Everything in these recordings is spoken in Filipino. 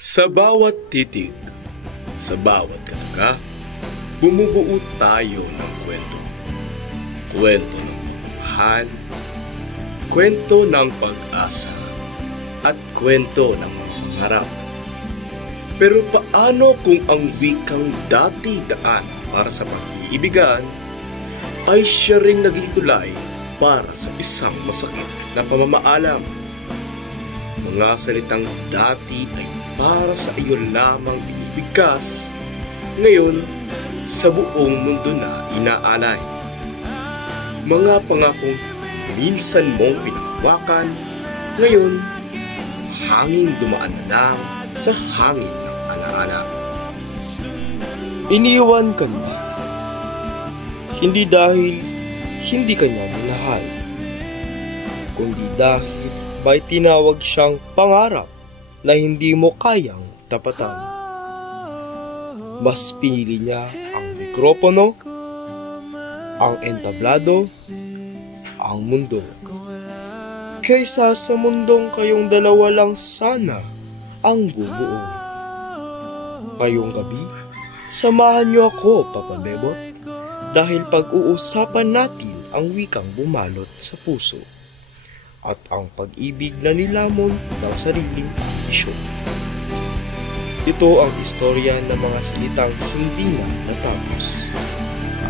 Sa bawat titig, sa bawat kataga, bumubuo tayo ng kwento. Kwento ng pagmamahal, kwento ng pag-asa, at kwento ng mga pangarap. Pero paano kung ang wikang dati daan para sa pag-iibigan ay siya ring naging tulay para sa isang masakit na pamamaalam? Mga salitang dati ay para sa iyo lamang binibigkas, ngayon sa buong mundo na inaalay. Mga pangakong minsan mong pinanghawakan, ngayon hanging dumaan na lang sa hangin ng alaala. Iniwan ka niya, hindi dahil hindi ka niya minahal, kundi dahil may tinawag siyang pangarap na hindi mo kayang tapatan. Mas pinili niya ang mikropono, ang entablado, ang mundo, kaysa sa mundong kayong dalawa lang sana ang bubuo. Ngayong gabi, samahan niyo ako, Papa Bebot, dahil pag-uusapan natin ang wikang bumalot sa puso at ang pag-ibig na nilamon ng sariling ambisyon. Ito ang istorya ng mga salitang hindi na natapos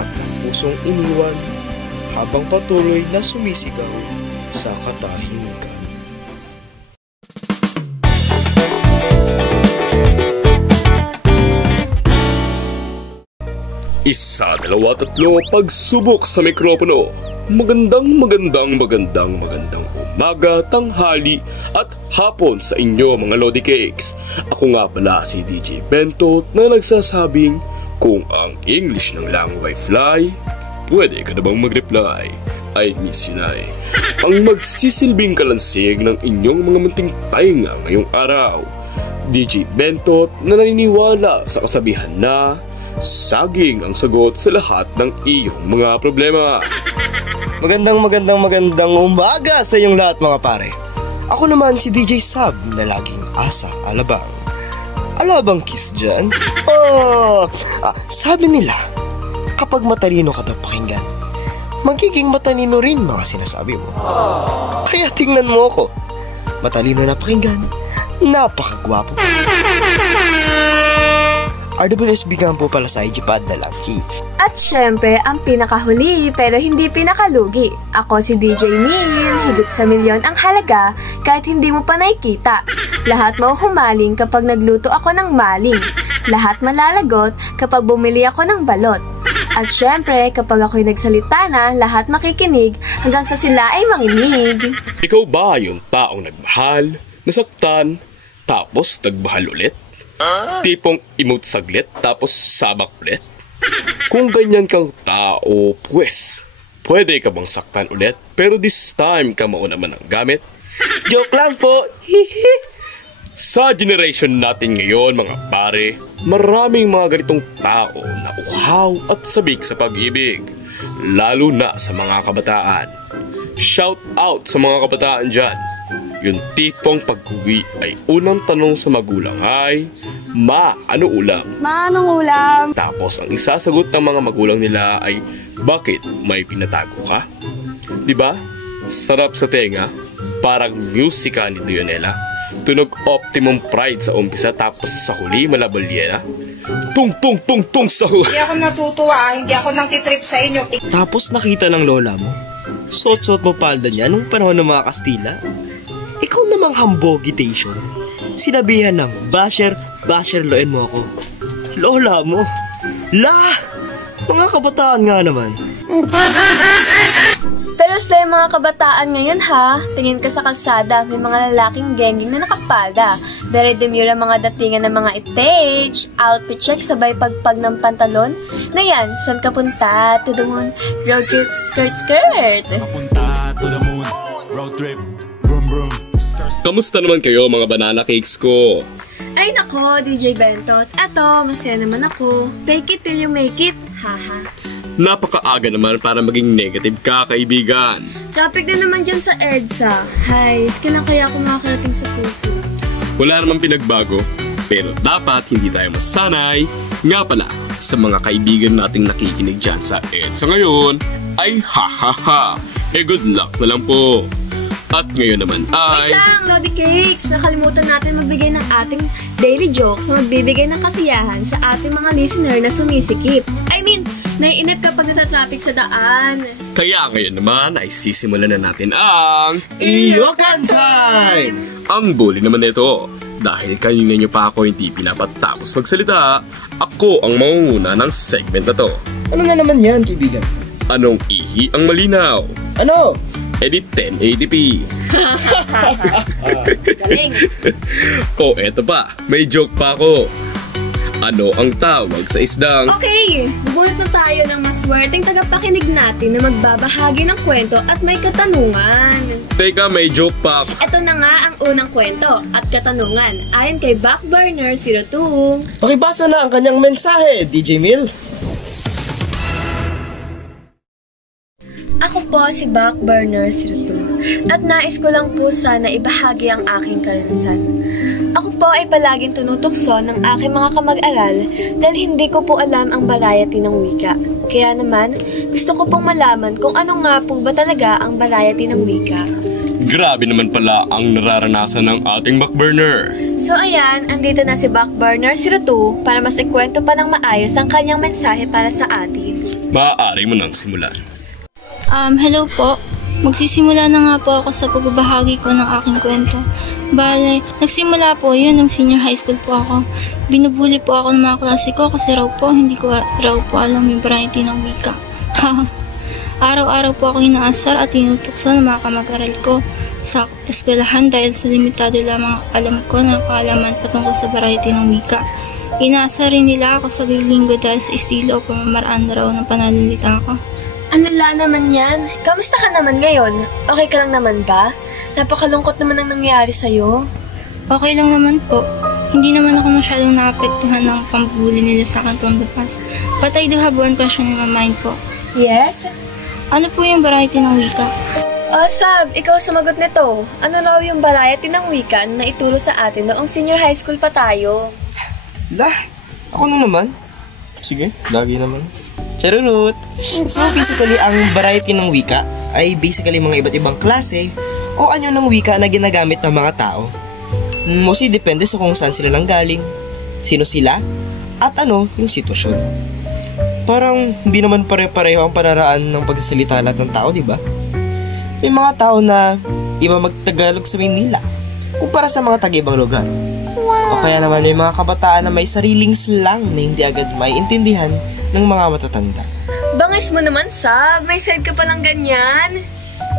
at ng pusong iniwan habang patuloy na sumisigaw sa katahimikan. Isa, dalawa, tatlo, pagsubok sa mikropono. Magandang umaga, tanghali at hapon sa inyo mga Lodi Cakes. Ako nga pala si DJ Bentot na nagsasabing kung ang English ng language fly, pwede ka na bang mag-reply? I miss you na. Ang magsisilbing kalansig ng inyong mga munting pahinga ngayong araw, DJ Bentot na naniniwala sa kasabihan na saging ang sagot sa lahat ng iyong mga problema. Magandang umaga sa inyong lahat mga pare. Ako naman si DJ Sab na laging asa alabang. Alabang kiss dyan? Sabi nila, kapag matalino ka daw pakinggan, magiging matalino rin mga sinasabi mo. Kaya tingnan mo ako, matalino na pakinggan, napakagwapo. RWSB nga po pala sa IG-pad na lang. At syempre, ang pinakahuli pero hindi pinakalugi. Ako si DJ Neil, higit sa milyon ang halaga kahit hindi mo pa nakikita. Lahat mauhumaling kapag nagluto ako ng maling. Lahat malalagot kapag bumili ako ng balot. At syempre, kapag ako'y nagsalita na, lahat makikinig hanggang sa sila ay manginig. Ikaw ba yung taong nagmahal, nasaktan, tapos nagmahal ulit? Tipong emote saglit tapos sabak ulit? Kung ganyan kang tao, pues, pwede ka bang saktan ulit pero this time ka mauna man ang gamit? Joke lang po! Sa generation natin ngayon mga pare, maraming mga ganitong tao na uhaw at sabik sa pag-ibig, lalo na sa mga kabataan. Shout out sa mga kabataan dyan. Yung tipong pag-uwi ay unang tanong sa magulang ay, Ma, ano ulam? Ma, anong ulam? Tapos ang isasagot ng mga magulang nila ay, bakit may pinatago ka? Diba? Sarap sa tenga, parang musika ni Dionela. Tunog Optimum Pride sa umpisa tapos sa huli malabalyena. Tung tung tung tung sa huli. Hindi ako natutuwa, hindi ako nang titrip sa inyo. Tapos nakita ng lola mo, suot-suot mo palda niya nung panahon ng mga Kastila. Ikaw namang hambogitation. Sinabihan ng basher loen mo ako. Lola mo. Mga kabataan nga naman. Pero sila yung mga kabataan ngayon ha. Tingin ka sa kalsada, may mga lalaking genging na nakapalda. Very demure mga datingan ng mga itage, outfit check sabay pagpag ng pantalon. Na yan, saan ka punta? To the moon, road trip, skirt. Papunta to the moon, road trip, brum brum. Kamusta naman kayo mga banana cakes ko? Ay nako, DJ Bentot. Eto, masaya naman ako. Take it till you make it. Haha. Napakaaga naman para maging negative ka, kaibigan. Topic na naman dyan sa EDSA. Hay, kailan kaya ako makakarating sa puso? Wala naman pinagbago. Pero dapat hindi tayo masanay. Nga pala, sa mga kaibigan nating nakikinig dyan sa EDSA ngayon, ay ha. Good luck na lang po. At ngayon naman Wait ay... lang, Lodi Cakes! Nakalimutan natin magbigay ng ating daily jokes na magbibigay ng kasiyahan sa ating mga listener na sumisikip. Naiinip kapag natatraffic sa daan. Kaya ngayon naman ay sisimulan na natin ang... Iyokan Time! Ang bully naman nito. Dahil kanina nyo pa ako hindi pinapatapos magsalita, ako ang mangunguna ng segment na to. Ano nga naman yan, kaibigan? Anong ihi ang malinaw? Ano? Edit 1080p. Galing! O eto pa, may joke pa ako. Ano ang tawag sa isdang... Okay, bubulat na tayo ng maswerteng tagapakinig natin na magbabahagi ng kwento at may katanungan. Teka, may joke pa ako. Ito na nga ang unang kwento at katanungan ayon kay Backburner02. Pakibasa na ang kanyang mensahe, DJ Mil. Ako po si Backburner02 at nais ko lang po sana ibahagi ang aking karanasan. Ako po ay palaging tinutukso ng aking mga kamag-aral dahil hindi ko po alam ang variety ng wika. Kaya naman, gusto ko pong malaman kung ano nga po ba talaga ang variety ng wika. Grabe naman pala ang nararanasan ng ating backburner. So ayan, andito na si Backburner02 para mas ikwento pa ng maayos ang kanyang mensahe para sa atin. Maaari mo nang simulan. Hello po. Magsisimula na nga po ako sa pagbabahagi ko ng aking kwento. Bale, nagsimula po yun nung senior high school po ako. Binubuli po ako ng mga klase ko kasi raw po hindi ko raw po alam yung variety ng wika. Araw-araw po ako inaasar at tinutukso ng mga kamag-aral ko sa eskwelahan dahil sa limitado lamang alam ko ng kaalaman patungkol sa variety ng wika. Inaasar rin nila ako sa linggo dahil sa estilo o pamamaraan raw ng pananalita ko. Ang lala naman yan. Kamusta ka naman ngayon? Okay ka lang naman ba? Napakalungkot naman ang nangyari sa'yo. Okay lang naman po. Hindi naman ako masyadong nakapektuhan ng pambuli nila sa akin from the past. But I do have one question in my mind po. Yes? Ano po yung variety ng wika? Sab, ikaw sumagot nito. Ano raw yung variety ng wika na ituro sa atin noong senior high school pa tayo? Ako na naman. Sige, lagi naman. Charurut! So basically, ang variety ng wika ay basically mga iba't ibang klase o anyo ng wika na ginagamit ng mga tao. Mostly depende sa kung saan sila nanggaling, sino sila, at ano yung sitwasyon. Parang hindi naman pare-pareho ang pararaan ng pagsasalita lahat ng tao, di ba? May mga tao na iba magtagalog sa Maynila kumpara sa mga taga-ibang lugar. O kaya naman may mga kabataan na may sariling slang na hindi agad maiintindihan ng mga matatanda. Bangis mo naman, Sab. May side ka palang ganyan.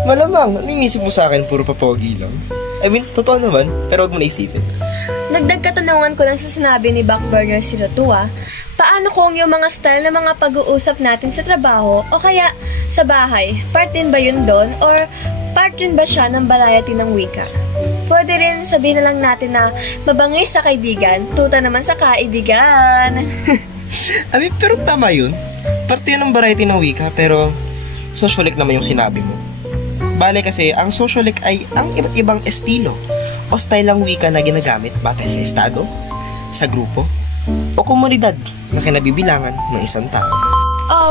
Malamang, ano yung isip mo sa akin? Puro papogi lang. I mean, totoo naman, pero huwag mo naisipin. Nagdag katanungan ko lang sa sinabi ni Backburner02. Paano kung yung mga style ng mga pag-uusap natin sa trabaho o kaya sa bahay, part din ba yun doon or part din ba siya ng variety ng wika? Pwede rin sabihin na lang natin na mabangis sa kaibigan, tuta naman sa kaibigan. I mean, pero tama yun. Parte yun ng variety ng wika, pero socialic naman yung sinabi mo. Bale kasi, ang socialic ay ang iba't ibang estilo o style ng wika na ginagamit batay sa estado, sa grupo, o komunidad na kinabibilangan ng isang tao.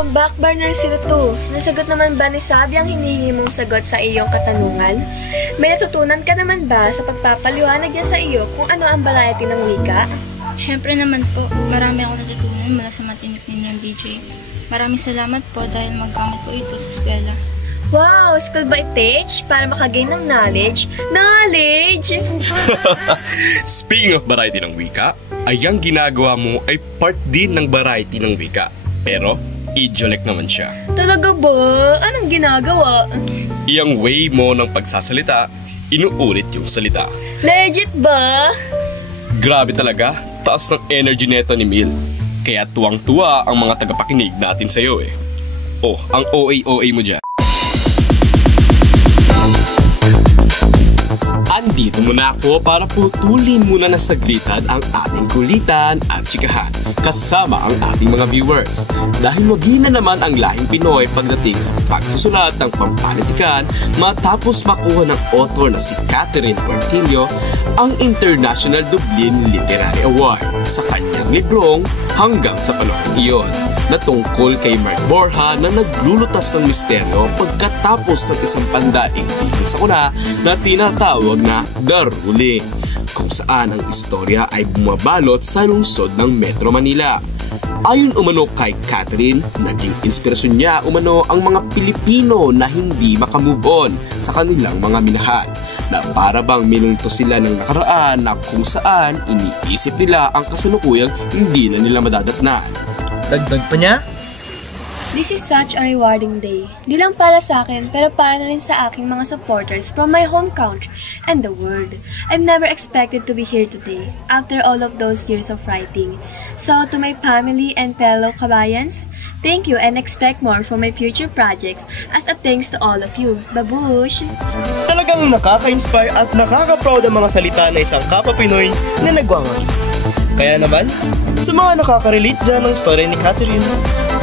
Backburner02, nasagot naman ba ni Sabi ang hinihingi mong sagot sa iyong katanungan? May natutunan ka naman ba sa pagpapaliwanag niya sa iyo kung ano ang variety ng wika? Siyempre naman po, marami ako natutunan mula sa matinik ninyong DJ. Maraming salamat po dahil magkamit po ito sa eskwela. Wow! School ba i-teach para makagain ng knowledge? Knowledge! Speaking of variety ng wika, ay ang ginagawa mo ay part din ng variety ng wika. Pero, idiolect naman siya. Talaga ba? Anong ginagawa? Iyang way mo ng pagsasalita, inuulit yung salita. Legit ba? Grabe talaga, taas ng energy neto ni Mil. Kaya tuwang-tuwa ang mga tagapakinig natin sa'yo eh. Oh, ang OA mo dyan. Nandito muna ako para putulin muna na saglitan ang ating kulitan at tsikahan kasama ang ating mga viewers. Dahil wagi na naman ang lahing Pinoy pagdating sa pagsusulat ng pampanitikan matapos makuha ng author na si Catherine Portillo ang International Dublin Literary Award sa kanyang librong Hanggang sa Panahon Iyon na tungkol kay Mark Borja na naglulutas ng misteryo pagkatapos ng isang pandaigdig na sakuna na tinatawag na Garuli, kung saan ang istorya ay bumabalot sa lungsod ng Metro Manila. Ayon umano kay Catherine, naging inspirasyon niya umano ang mga Pilipino na hindi makamove on sa kanilang mga minahal, na para bang minulto sila ng nakaraan na kung saan iniisip nila ang kasalukuyang hindi na nila madadatnan. Dagdag pa niya? This is such a rewarding day. Di lang para sa akin, pero para na rin sa aking mga supporters from my home country and the world. I've never expected to be here today, after all of those years of writing. So, to my family and fellow kabayans, thank you and expect more from my future projects as a thanks to all of you. Babush! Talagang nakaka-inspire at nakaka-proud ang mga salita na isang kapwa Pinoy na nagwawagi. Kaya naman, sa mga nakaka-relate dyan ng story ni Catherine,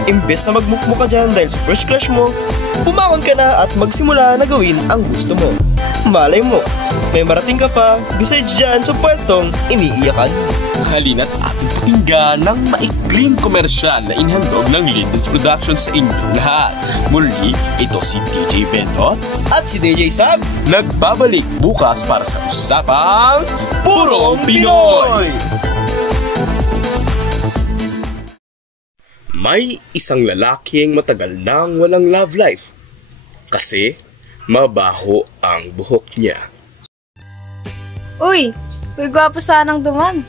imbes na magmukmuk ka dyan dahil sa first crush mo, bumangon ka na at magsimula na gawin ang gusto mo. Malay mo, may marating ka pa besides dyan sa pwestong iniiyakan. Halina't ating pakinggan ng maikling komersyal na inhandog ng Lindens Productions sa inyong lahat. Muli, ito si DJ Bentot At si DJ Sab, nagbabalik bukas para sa usapang Purong Pinoy! May isang lalaking matagal nang walang love life kasi mabaho ang buhok niya. Uy, gwapo sanang duman.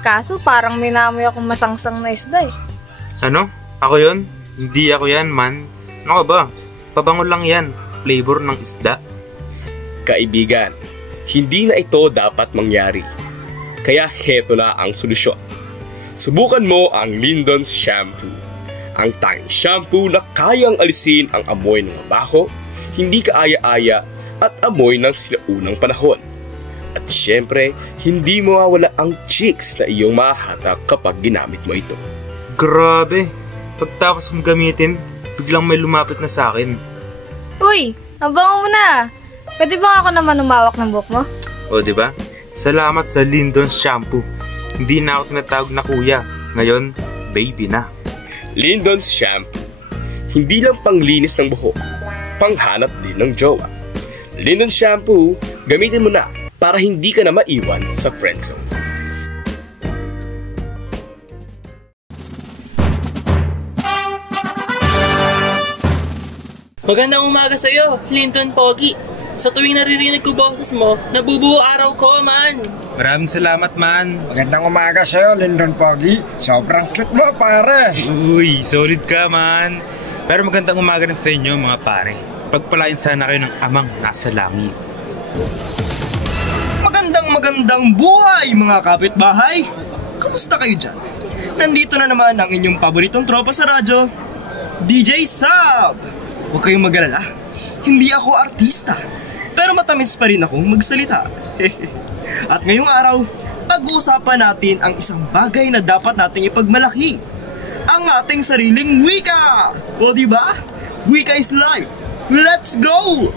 Kaso parang minamoy akong masangsang na isda eh. Ano? Ako yun? Hindi ako yan, man. Ano ka ba? Pabango lang yan. Flavor ng isda. Kaibigan, hindi na ito dapat mangyari. Kaya heto na ang solusyon. Subukan mo ang Lindens Shampoo. Ang tanging shampoo na kayang alisin ang amoy ng mabaho, hindi kaaya-aya at amoy ng sinaunang panahon. At syempre, hindi mawawala ang chicks na iyong mahahatak kapag ginamit mo ito. Grabe! Pagtapos mong gamitin, biglang may lumapit na sa akin. Uy, nabango mo na. Pwede ba ako naman umawak ng buhok mo? O diba? Salamat sa Lindens Shampoo. Hindi na ako tinatawag na kuya. Ngayon, baby na. Lindens Shampoo. Hindi lang panglinis ng buhok, panghanap din ng jowa. Lindens Shampoo, gamitin mo na para hindi ka na maiwan sa friendzone. Magandang umaga sa'yo, Linton Pogi. Sa tuwing naririnig ko boses mo, nabubuo araw ko, man. Maraming salamat, man. Magandang umaga sa'yo, Lindon Pogi. Sobrang cute mo, pare. Uy, solid ka, man. Pero magandang umaga rin sa inyo, mga pare. Pagpalain sana kayo ng amang nasa langit. Magandang buhay, mga kapitbahay! Kamusta kayo dyan? Nandito na naman ang inyong paboritong tropa sa radyo, DJ Sab! Huwag kayong mag-alala, hindi ako artista, pero matamis pa rin akong magsalita. At ngayong araw, pag-uusapan natin ang isang bagay na dapat nating ipagmalaki, ang ating sariling wika! O diba? Wika is life! Let's go!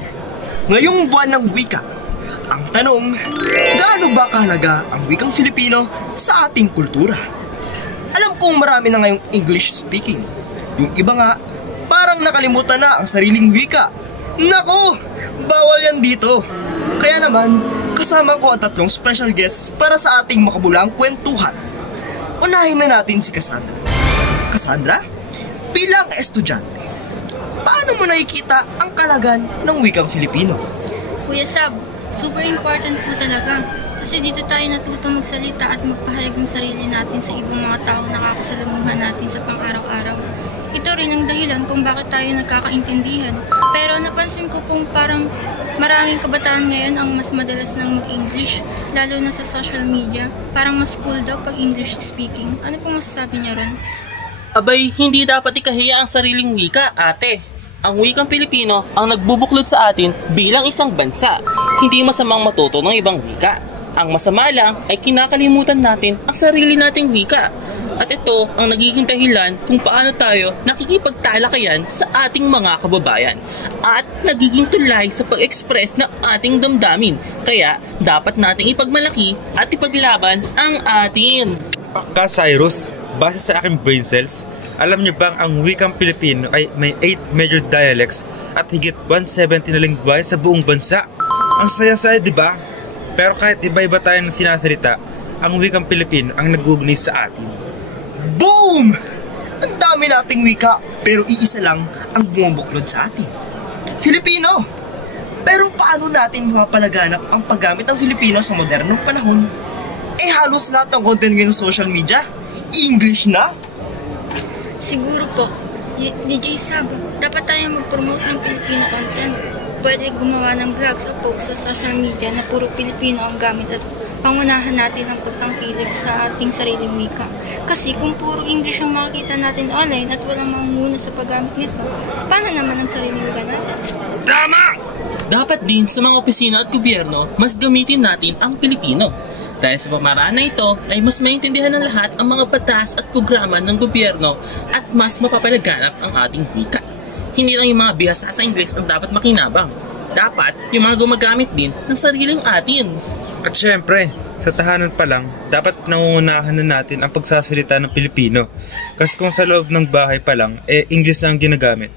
Ngayong buwan ng wika, ang tanong, gaano ba kahalaga ang wikang Filipino sa ating kultura? Alam kong marami na ngayong English speaking. Yung iba nga, parang nakalimutan na ang sariling wika. Nako, bawal yan dito. Kaya naman, kasama ko ang tatlong special guests para sa ating makabulang kwentuhan. Unahin na natin si Cassandra. Cassandra, bilang estudyante, paano mo nakikita ang kalagan ng wikang Filipino? Kuya Sab, super important po talaga. Kasi dito tayo natuto magsalita at magpahayag ng sarili natin sa ibang mga taong nakakasalamuhan natin sa pang-araw-araw. Ito rin ang dahilan kung bakit tayo nagkakaintindihan. Pero napansin ko pong parang maraming kabataan ngayon ang mas madalas nang mag-English, lalo na sa social media. Parang mas cool daw pag English speaking. Ano pong masasabi niya ron? Abay, hindi dapat ikahiya ang sariling wika, ate. ang wikang Pilipino ang nagbubuklod sa atin bilang isang bansa. Hindi masamang matuto ng ibang wika. Ang masama lang ay kinakalimutan natin ang sarili nating wika. At ito ang nagiging dahilan kung paano tayo nakikipagtalakayan sa ating mga kababayan at nagiging tulay sa pag-express ng ating damdamin. Kaya dapat nating ipagmalaki at ipaglaban ang atin. Pagka Cyrus, base sa aking brain cells, alam niyo bang ang wikang Pilipino ay may 8 major dialects at higit 170 na lingwahe sa buong bansa? Ang saya-saya, di ba? Pero kahit iba-iba tayo ng sinasalita, ang wikang Pilipino ang nagugnay sa atin. Boom! Ang dami nating wika, pero iisa lang ang bumubuklod sa atin. Filipino! Pero paano natin mapapalaganap ang paggamit ng Filipino sa modernong panahon? Eh halos lahat ng content ngayon sa social media, English na? Siguro po, DJ Sab, dapat tayo mag-promote ng Filipino content. Pwede gumawa ng vlogs o posts sa social media na puro Filipino ang gamit at pangunahan natin ang pagtangkilig sa ating sariling wika. Kasi kung puro English ang makikita natin online at walang mangunguna sa paggamit nito, paano naman ang sariling wika natin? Tama! Dapat din sa mga opisina at gobyerno, mas gamitin natin ang Pilipino. Dahil sa pamaraan na ito, ay mas maintindihan ng lahat ang mga batas at programa ng gobyerno at mas mapapalaganap ang ating wika. Hindi lang yung mga bihasa sa English ang dapat makinabang. Dapat yung mga gumagamit din ng sariling atin. At syempre, sa tahanan pa lang, dapat nangungunahan na natin ang pagsasalita ng Pilipino. Kasi kung sa loob ng bahay pa lang, English na ang ginagamit,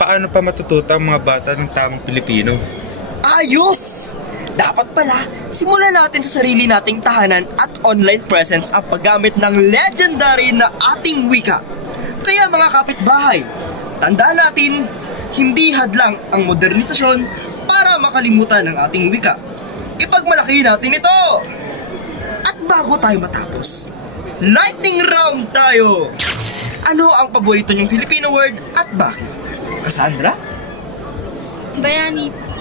paano pa matututo ang mga bata ng tamang Pilipino? Ayos! Dapat pala, simulan natin sa sarili nating tahanan at online presence ang paggamit ng legendary na ating wika. Kaya mga kapitbahay, tandaan natin, hindi hadlang ang modernisasyon para makalimutan ang ating wika. Ipagmalaki natin ito! At bago tayo matapos, lightning round tayo! Ano ang paborito niyong Filipino word at bakit? Cassandra? Bayani po.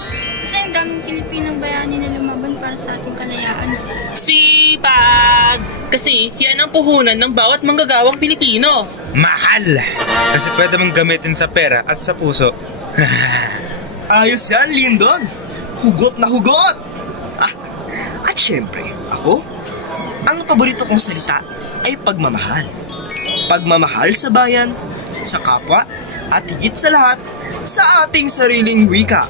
Kasi ang daming Pilipinong bayani na lumaban para sa ating kalayaan. Sipag! Kasi yan ang puhunan ng bawat manggagawang Pilipino. Mahal! Kasi pwede mong gamitin sa pera at sa puso. Ayos yan, Lyndon! Hugot na hugot! At syempre, ako, ang paborito kong salita ay pagmamahal. Pagmamahal sa bayan, sa kapwa, at higit sa lahat, sa ating sariling wika.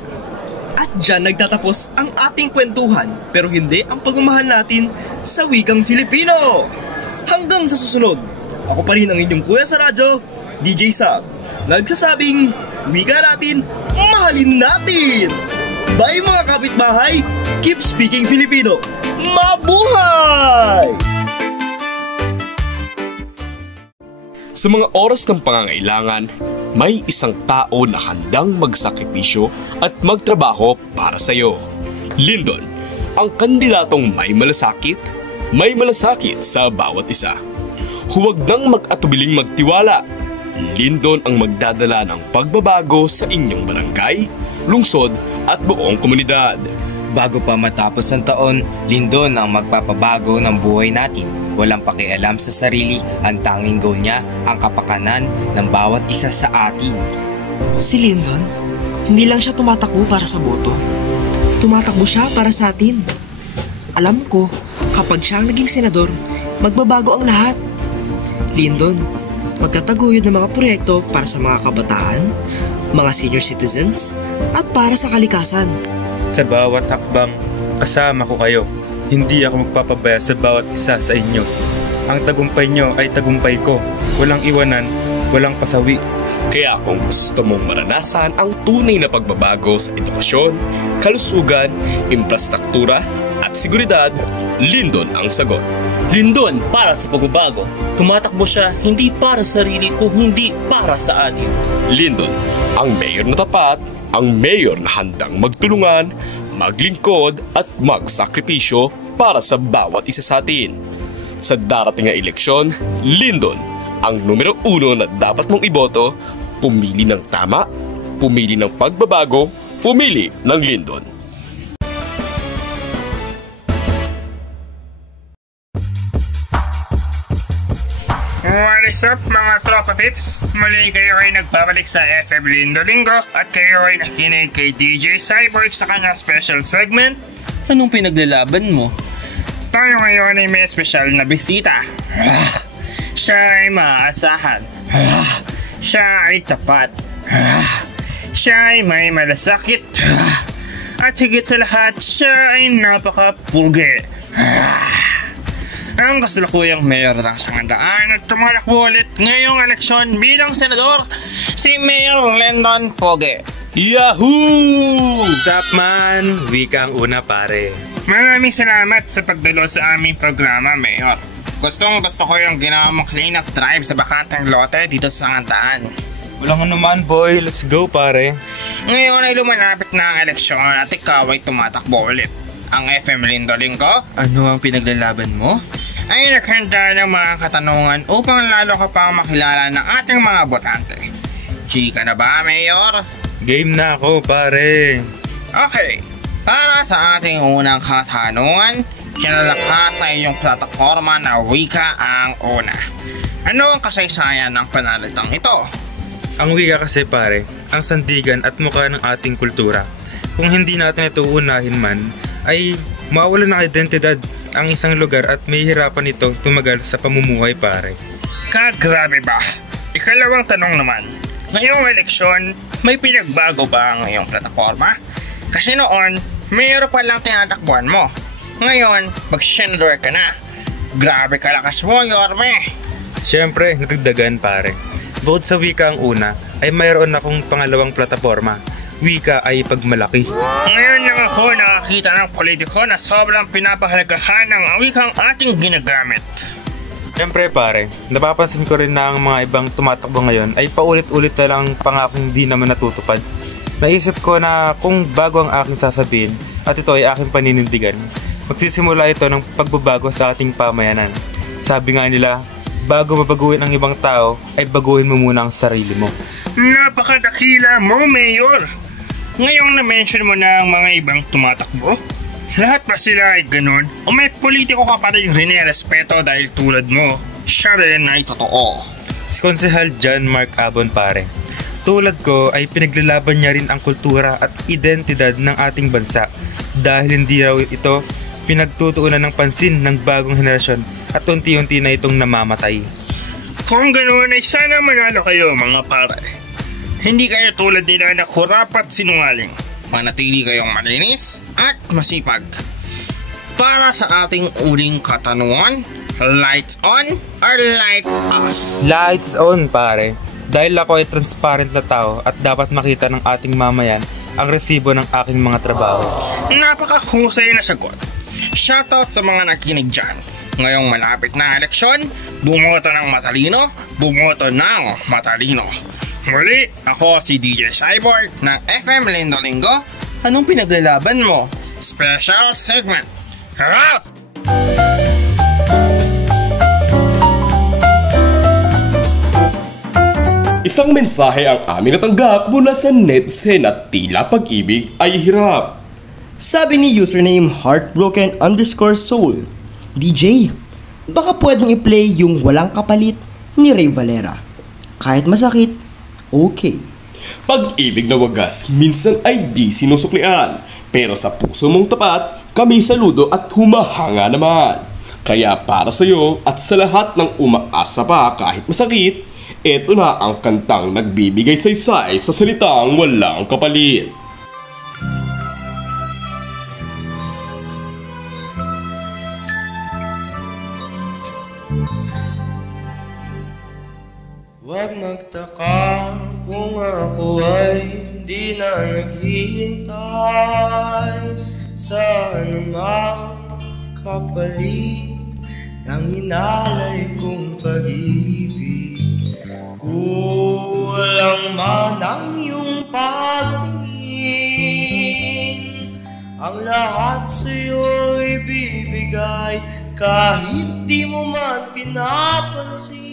At dyan nagtatapos ang ating kwentuhan, pero hindi ang pagmamahal natin sa wikang Filipino. Hanggang sa susunod, ako pa rin ang inyong kuya sa radyo, DJ Sab, nagsasabing, wika natin, mahalin natin! Bye mga kapitbahay! Keep speaking Filipino! Mabuhay! Sa mga oras ng pangangailangan, may isang tao na handang magsakripisyo at magtrabaho para sa iyo. Lyndon, ang kandidatong may malasakit sa bawat isa. Huwag nang mag-atubiling magtiwala. Lyndon ang magdadala ng pagbabago sa inyong barangay, lungsod at buong komunidad. Bago pa matapos ang taon, Lyndon ang magpapabago ng buhay natin. Walang pakialam sa sarili, ang tanging goal niya ang kapakanan ng bawat isa sa atin. Si Lyndon, hindi lang siya tumatakbo para sa boto. Tumatakbo siya para sa atin. Alam ko, kapag siya ang naging senador, magbabago ang lahat. Lyndon, magtataguyod ng mga proyekto para sa mga kabataan, mga senior citizens, at para sa kalikasan. Sa bawat hakbang, kasama ko kayo. Hindi ako magpapabaya sa bawat isa sa inyo. Ang tagumpay nyo ay tagumpay ko. Walang iwanan, walang pasawi. Kaya kung gusto mong maranasan ang tunay na pagbabago sa edukasyon, kalusugan, infrastruktura at seguridad, Lyndon ang sagot. Lyndon para sa pagbabago. Tumatakbo siya hindi para sa sarili kundi para sa atin. Lyndon, ang mayor na tapat, ang mayor na handang magtulungan, maglingkod at magsakripisyo para sa bawat isa sa atin. Sa darating na eleksyon, Lyndon, ang numero 1 na dapat mong iboto, pumili ng tama, pumili ng pagbabago, pumili ng Lyndon. What is up mga tropa pips? Muli kayo ay nagbabalik sa FM Linggo at kayo ay nakinig kay DJ Cyborg sa kanyang special segment. Anong pinaglalaban mo? Tayo ngayon ay may special na bisita. Siya ay maaasahan. Siya ay tapat. Siya ay may malasakit. At higit sa lahat, siya ay napaka-pugi. Ang kasalukuyang mayor ng Sangandaan at tumalakbo ulit ngayong eleksyon bilang senador, si Mayor Lyndon Poge. Yahoo! Sup man? Wika ang una pare. Maraming salamat sa pagdalo sa aming programa, Mayor. Gusto ko yung ginawa mong clean up drive sa bakanteng lote dito sa Sangandaan. Walang anuman boy, let's go pare. Ngayon ay lumalapit na ang eleksyon at ikaw ay tumatakbo ulit. Ang FM Linggo. Ano ang pinaglalaban mo? Ay naghanda ng mga katanungan upang lalo ka pang makilala ng ating mga botante. Chika na ba, Mayor? Game na ako, pare. Okay, para sa ating unang katanungan, kilala ka sa iyong plataforma na Wika ang una. Ano ang kasaysayan ng panalitang ito? Ang wika kasi pare, ang sandigan at mukha ng ating kultura. Kung hindi natin ito unahin man, ay mawala ng identidad ang isang lugar at may hirapan ito tumagal sa pamumuhay pare. Grabe ba? Ikalawang tanong naman, ngayong eleksyon, may pinagbago ba ang iyong plataforma? Kasi noon, mayroon pa lang tinatakbuhan mo. Ngayon, mag-senador ka na. Grabe kalakas mo, Yorme. Siyempre, natagdagan pare. Bukod sa wika ang una, ay mayroon akong pangalawang plataforma. Wika ay pagmalaki. Ngayon lang ako nakakita ng politiko na sobrang pinapahalagahan ng wikang ating ginagamit. Siyempre pare, napapansin ko rin na ang mga ibang tumatakbo ngayon ay paulit-ulit na lang pangakong di naman natutupad. Naisip ko na kung bago ang aking sasabihin at ito ay aking paninindigan, magsisimula ito ng pagbabago sa ating pamayanan. Sabi nga nila, bago mabaguhin ang ibang tao, ay baguhin mo muna ang sarili mo. Napakadakila mo, Mayor! Ngayong na-mention mo na ang mga ibang tumatakbo, lahat ba sila ay ganun? O may politiko ka pa rin respeto dahil tulad mo, siya rin ay totoo? Si Konsehal John Mark Abon pare, tulad ko ay pinaglalaban niya rin ang kultura at identidad ng ating bansa dahil hindi raw ito pinagtutuunan ng pansin ng bagong henerasyon at unti-unti na itong namamatay. Kung ganoon ay sana manalo kayo mga pare. Hindi kayo tulad nila na kurap at sinungaling. Manatili kayong malinis at masipag. Para sa ating uling katanungan, lights on or lights off? Lights on pare. Dahil ako ay transparent na tao at dapat makita ng ating mamayan ang resibo ng aking mga trabaho. Napakahusay na sagot. Shoutout sa mga nakinig dyan. Ngayong malapit na eleksyon, bumoto ng matalino, bumoto ng matalino. Muli, ako si DJ Cyborg ng FM Linggo. Anong pinaglalaban mo? Special segment. Harap! Isang mensahe ang aming natanggap mula sa Netsen at tila pag-ibig ay hirap. Sabi ni username heartbroken_soul, DJ, baka pwedeng i-play yung walang kapalit ni Ray Valera. Kahit masakit, okay. Pag-ibig na wagas, minsan ay di sinusuklian. Pero sa puso mong tapat, kami saludo at humahanga naman. Kaya para sa iyo at sa lahat ng umaasa pa kahit masakit, eto na ang kantang nagbibigay saysay sa salitang walang kapalit. Huwag magtaka kung ako ay di na naghihintay sa anumang kapalit ng hinalay kong pag-ibig. Kulang man ang iyong pagtingin, ang lahat sa'yo'y bibigay kahit di mo man pinapansin.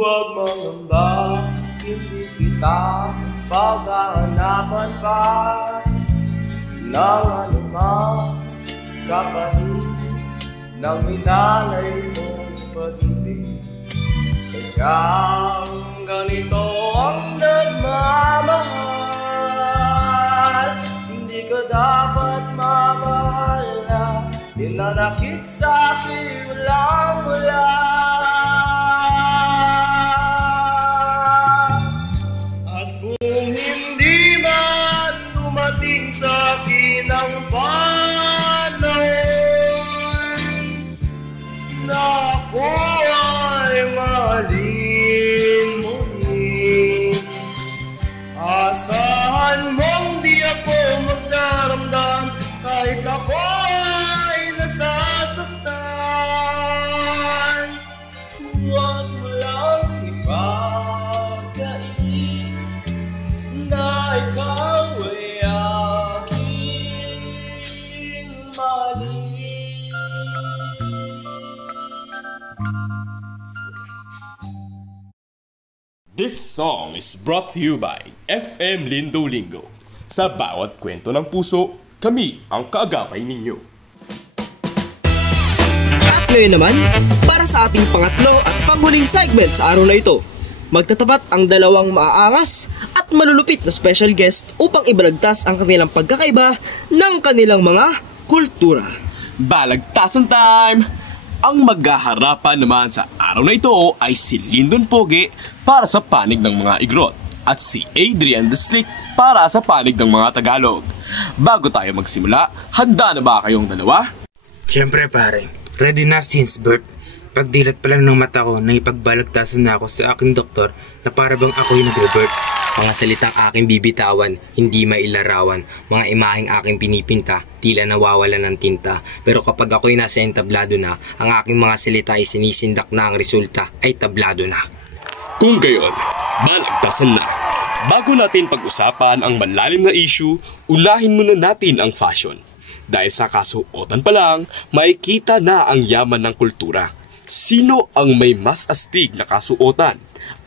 Huwag mangamba, hindi kita paghahanapan pa ng anumang kapalit ng hinalay mong pag-ibig. Sadyang ganito ang nagmamahal. Hindi ka dapat mamahala, dinanakit sa'kin walang wala. At kung hindi man dumating sa'kin ang panahon na ako ay mahalin muli, asahan mong di ako magdaramdam kahit ako ay nasasaktan. Huwag mo lang ipagkain na ikaw ay aking mahalin. This song is brought to you by FM Lindo Lingo. Sa bawat kwento ng puso, kami ang kaagapay ninyo. At ngayon naman, para sa ating pangatlo at panghuling segment sa araw na ito, magtatapat ang dalawang maaangas at malulupit na special guest upang ibalagtas ang kanilang pagkakaiba ng kanilang mga kultura. Balagtasan time! Ang maghaharapan naman sa araw na ito ay si Lyndon Poge para sa panig ng mga Igorot at si Adrian the Slick para sa panig ng mga Tagalog. Bago tayo magsimula, handa na ba kayong dalawa? Siyempre pare, ready na since birth. Pagdilat pa lang ng mata ko, naipagbalagtasan na ako sa aking doktor na para bang ako'y nag-revert. Mga salitang aking bibitawan, hindi mailarawan. Mga imaheng aking pinipinta, tila nawawalan ng tinta. Pero kapag ako'y nasa entablado na, ang aking mga salita ay sinisindak na, ang resulta ay tablado na. Kung gayon, balagtasan na. Bago natin pag-usapan ang malalim na issue, unahin muna natin ang fashion. Dahil sa kasuotan pa lang, makikita na ang yaman ng kultura. Sino ang may mas astig na kasuotan?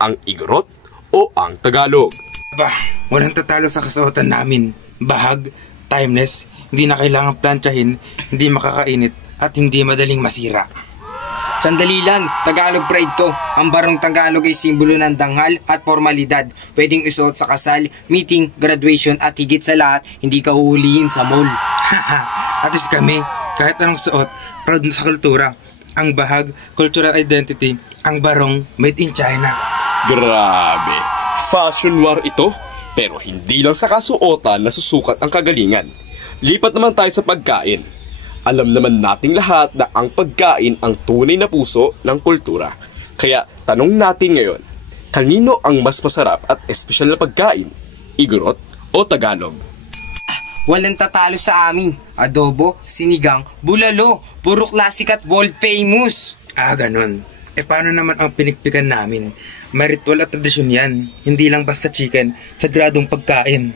Ang Igorot o ang Tagalog? Bah, walang tatalo sa kasuotan namin. Bahag, timeless, hindi na kailangang plantsahin, hindi makakainit, at hindi madaling masira. Sandali lang, Tagalog pride to. Ang barong Tagalog ay simbolo ng dangal at formalidad. Pwedeng isuot sa kasal, meeting, graduation at higit sa lahat, hindi ka huhulihin sa mall. At least kami, kahit anong suot, proud sa kultura. Ang bahag, cultural identity. Ang barong, made in China. Grabe, fashion war ito. Pero hindi lang sa kasuotan na susukat ang kagalingan. Lipat naman tayo sa pagkain. Alam naman nating lahat na ang pagkain ang tunay na puso ng kultura. Kaya tanong natin ngayon, kanino ang mas masarap at espesyal na pagkain? Igorot o Tagalog? Walang tatalo sa amin. Adobo, sinigang, bulalo, puro classic at world famous. Ganun. Paano naman ang pinikpikan namin? May ritual at tradisyon yan. Hindi lang basta chicken, sagradong pagkain.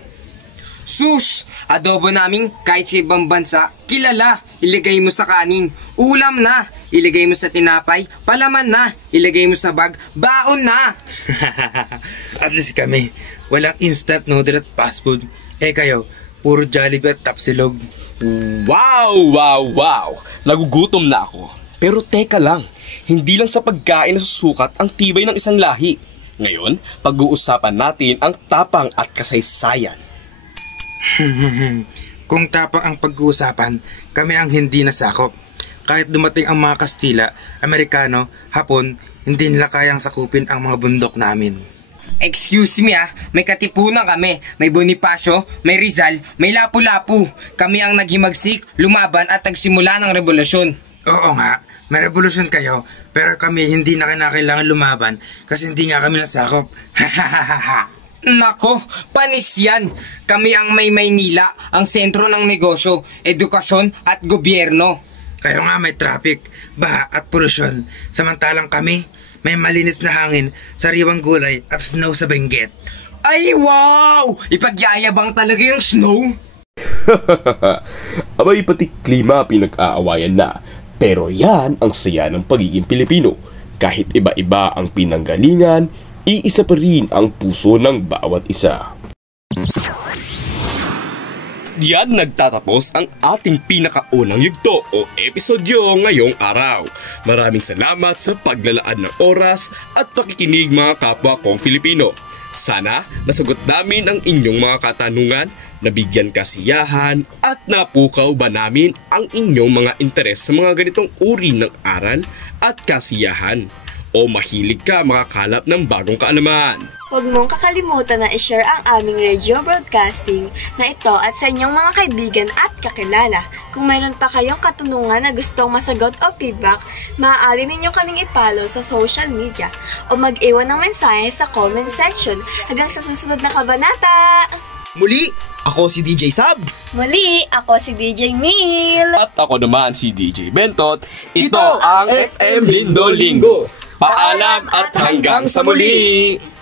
Sus! Adobo namin kahit sa ibang bansa, kilala. Ilagay mo sa kanin. Ulam na. Ilagay mo sa tinapay. Palaman na. Ilagay mo sa bag. Baon na. At least kami, walang instant noodle at fast food. Kayo, puro Jollibee at Tapsilog. Wow! Nagugutom na ako. Pero teka lang, hindi lang sa pagkain na susukat ang tibay ng isang lahi. Ngayon, pag-uusapan natin ang tapang at kasaysayan. Kung tapang ang pag-uusapan, kami ang hindi nasakop. Kahit dumating ang mga Kastila, Amerikano, Hapon, hindi nila kayang sakupin ang mga bundok namin. Excuse me may Katipunan kami, may Bonifacio, may Rizal, may Lapu-Lapu. Kami ang naghimagsik, lumaban at nagsimula ng revolusyon. Oo nga, may revolusyon kayo, pero kami hindi na kailangan lumaban kasi hindi nga kami nasakop. Nako, panis yan. Kami ang may Maynila, ang sentro ng negosyo, edukasyon at gobyerno. Kayo nga may traffic, baha at polusyon. Samantalang kami, may malinis na hangin, sariwang gulay at snow sa Benguet. Ay wow! Ipagyayabang talaga yung snow. Abay pati klima pinag-aawayan na. Pero yan ang saya ng pagiging Pilipino. Kahit iba-iba ang pinanggalingan, iisa pa rin ang puso ng bawat isa. diyan nagtatapos ang ating pinakaunang yugto o episodyo ngayong araw. Maraming salamat sa paglalaan ng oras at pakikinig mga kapwa kong Filipino. Sana nasagot namin ang inyong mga katanungan, nabigyan kasiyahan at napukaw ba namin ang inyong mga interes sa mga ganitong uri ng aral at kasiyahan. O mahilig ka makakalap ng bagong kaalaman. Huwag mong kakalimutan na i-share ang aming radio broadcasting na ito at sa inyong mga kaibigan at kakilala. Kung mayroon pa kayong katanungan na gustong masagot o feedback, maaari ninyo kaming i-follow sa social media o mag-iwan ng mensahe sa comment section. Hanggang sa susunod na kabanata! Muli, ako si DJ Sab. Muli, ako si DJ Mil. At ako naman si DJ Bentot. Ito ang FM Lindol Linggo. Paalam at hanggang sa muli!